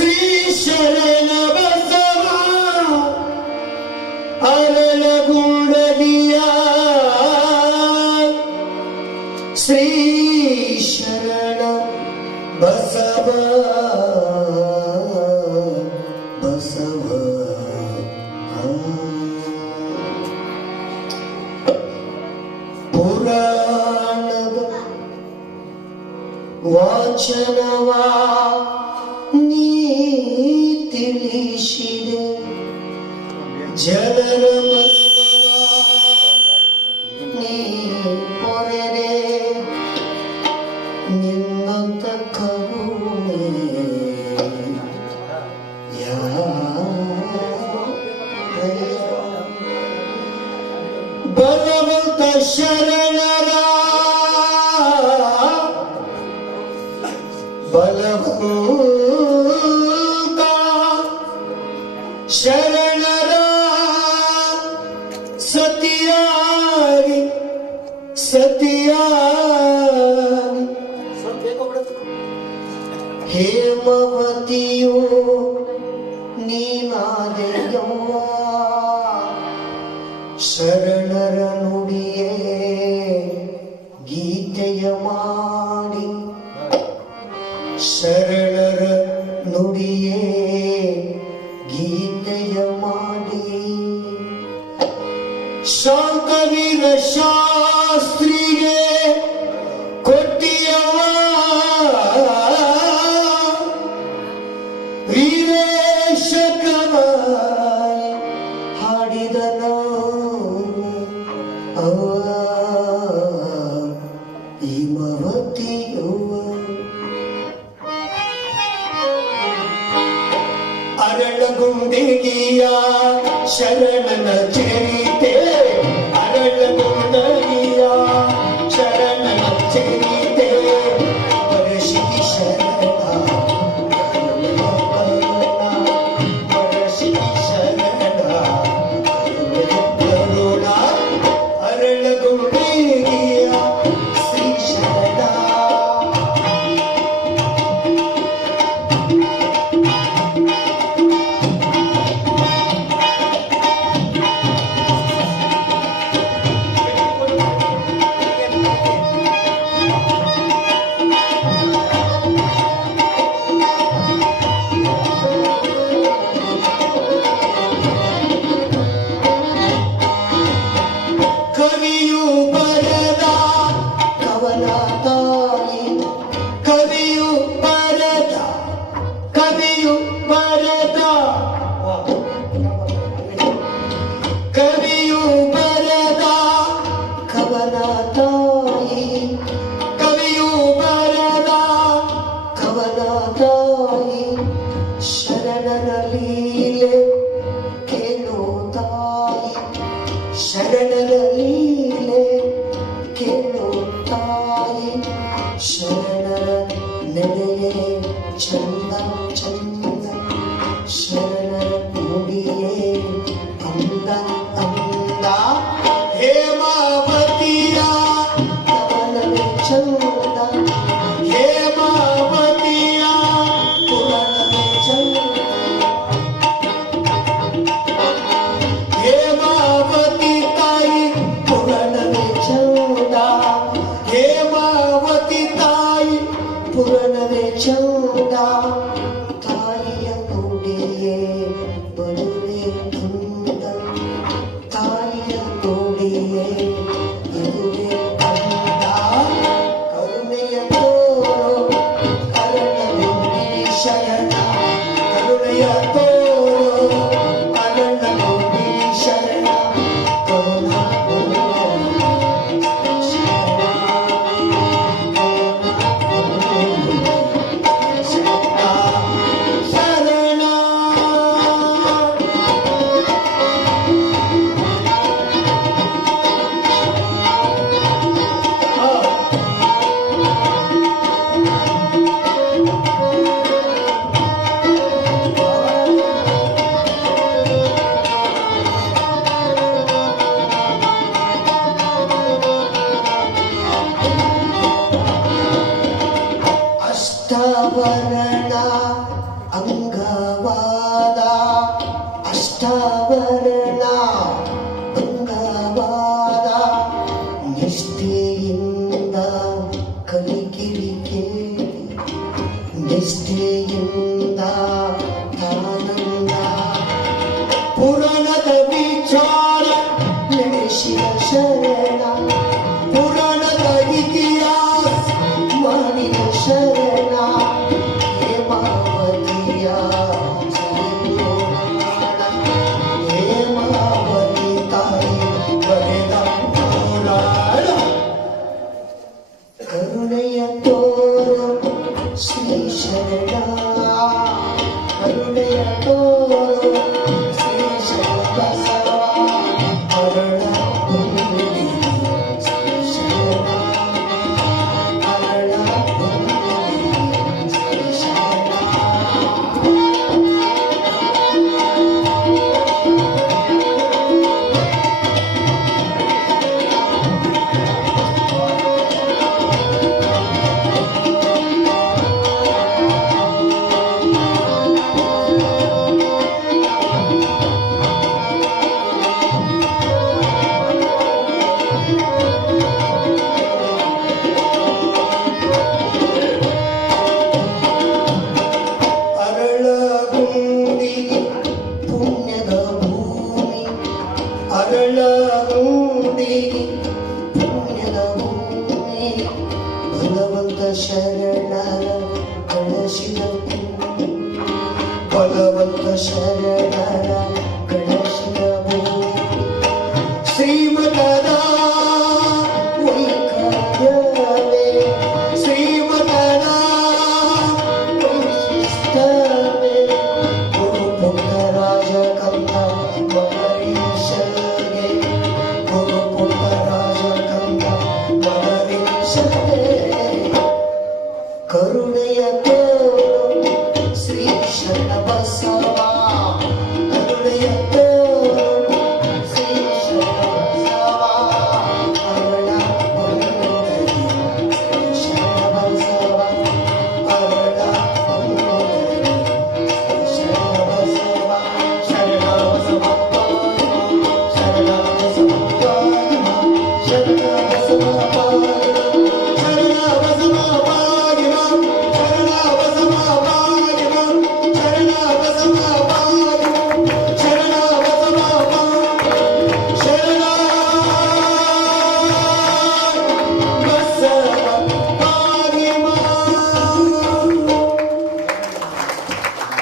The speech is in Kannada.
ಶ್ರೀ ಶರಣ ಬಸವ ಅರಳಗುಂಡಲಿಯ ಶ್ರೀ ಶರಣ ಬಸವ ಬಸವ ಪುರಾಣದ ವಾಚನವಾ ನೀ ತಿಳಿಸಿದೆ ಜನರ ಮನವ ನೀ ಪೊರೆದೆ ನಿನ್ನಂತ ಕರುಣೆ ಬಲವಂತ ಶರಣರ ಬಲವಂತ ಶರಣರ ಸತಿಯಾಗಿ ಸತಿಯಾಗಿ ಹೇಮವತಿಯು ನೀನಾದೆಯವ್ವ ಶರಣರ ನುಡಿಯೇ ಗೀತೆಯ ಮಾಡಿ ಶರಣರ ನುಡಿಯೇ ಗೀತೆಯ ಮಾಡಿ ಶಾಂತವೀರ ಶಾಸ್ತ್ರಿಗೆ ಕೊಟ್ಟಿಯವ ವೀರೇಶ ಕವಾಯಿ ಹಾಡಿದನು ಅವ ಹಿಮವತಿಯುವ ಅರಳಗುಂಡಿಗಿಯ ಶರಣನ ಚರಿತೆ ಅರಳಗುಂಡಗಿಯ ಶರಣನ ಚರಿತೆ ಪರಶಿ ಶರಣ ಪರಶಿ ಶರಣ ಕರುಣ ಅರಳಗುಂಡಿಗಿಯ ಶ್ರೀ ಶರಣ ಕವಿಯು ಬರದ ಕವನ ತಾಯಿ ಕವಿಯು ಬರದ ಕವಿಯು ಬರದ ಕವಿಯು ಬರದ ಕವನ ತಾಯಿ ಕವಿಯು ಬರದ ಕವನ ತಾಯಿ ಶರಣನ ಲೀಲೆ ಕೇಳು ತಾಯಿ ಶರಣರ ಲೀಲೆ ಕೇಳು ತಾಯಿ ಶರಣರ ನಡೆಯೇ ಚಂದ ಚಂದ ಶರಣರ ನುಡಿಯೇ ಅಂದ ಅಂದ ಹೇಮಾವತಿಯ ಕವನವೇ ಚಂದ ಹೇಮಾವತಿಯ ಪುರಾಣವೇ ಚಂದ ಹೇಮಾವತಿ ತಾಯಿ ಪುರಾಣವೇ ಚಂದ ಹೇಮಾವತಿ ತಾಯಿ ಪುರಾಣವೇ ಚಂದ ತಾಯಿಯ ನುಡಿಯೇ ಬದುವೆ ಅಂದ ತಾಯಿಯ ನುಡಿಯೇ ಇದುವೆ ಅಂದ ಕರುಣೆಯ ತೋರೋ ಅರಳಗುಂಡಿ ಶರಣ ಕರುಣೆಯ ತೋರೋ ಅರಳಗುಂಡಿ ಶರಣ ಕರುಣ ಶರಣ ಅಷ್ಟವರ್ಣ ಅಂಗವಾದ ಅಷ್ಟಾವರಣ ಅಂಗವಾದ ನಿಷ್ಠೆಯಿಂದ ಕಲಿಕಿರಿ ಕೇಳಿ ನಿಷ್ಠೆಯಿಂದ ತಾನಂದ ಪುರಾಣದ ವಿಚಾರ ನಡೆಸಿದ ಶರಣ ಪುರಾಣದ ಇತಿಹಾಸ ಮಾಡಿದ ಶರಣ ಹೇಮಾವತಿಯ ಹೇಮಾವತಿ ತಾಯಿ ಬರೆದ ಪುರಾಣ ಕರುಣೆಯ ತೋರು ಶ್ರೀ ಶರಣ ಕರುಣೆಯ ತೋರು ಶ್ರೀ ಶರಣ ಬಸವ ಅರಳ ಕುಂಡಿ ಶ್ರೀ ಶರಣ ಅರಳ ಕುಂಡಿ ಶ್ರೀ ಶರಣ ಅರಳಗುಂಡಿ ಪುಣ್ಯದ ಭೂಮಿ ಅರಳಗುಂಡಿ ಪುಣ್ಯದ ಭೂಮಿ ಬಲವಂತ ಶರಣರ ಕಳಸಿದ ಭೂಮಿ ಬಲವಂತ ಶರಣ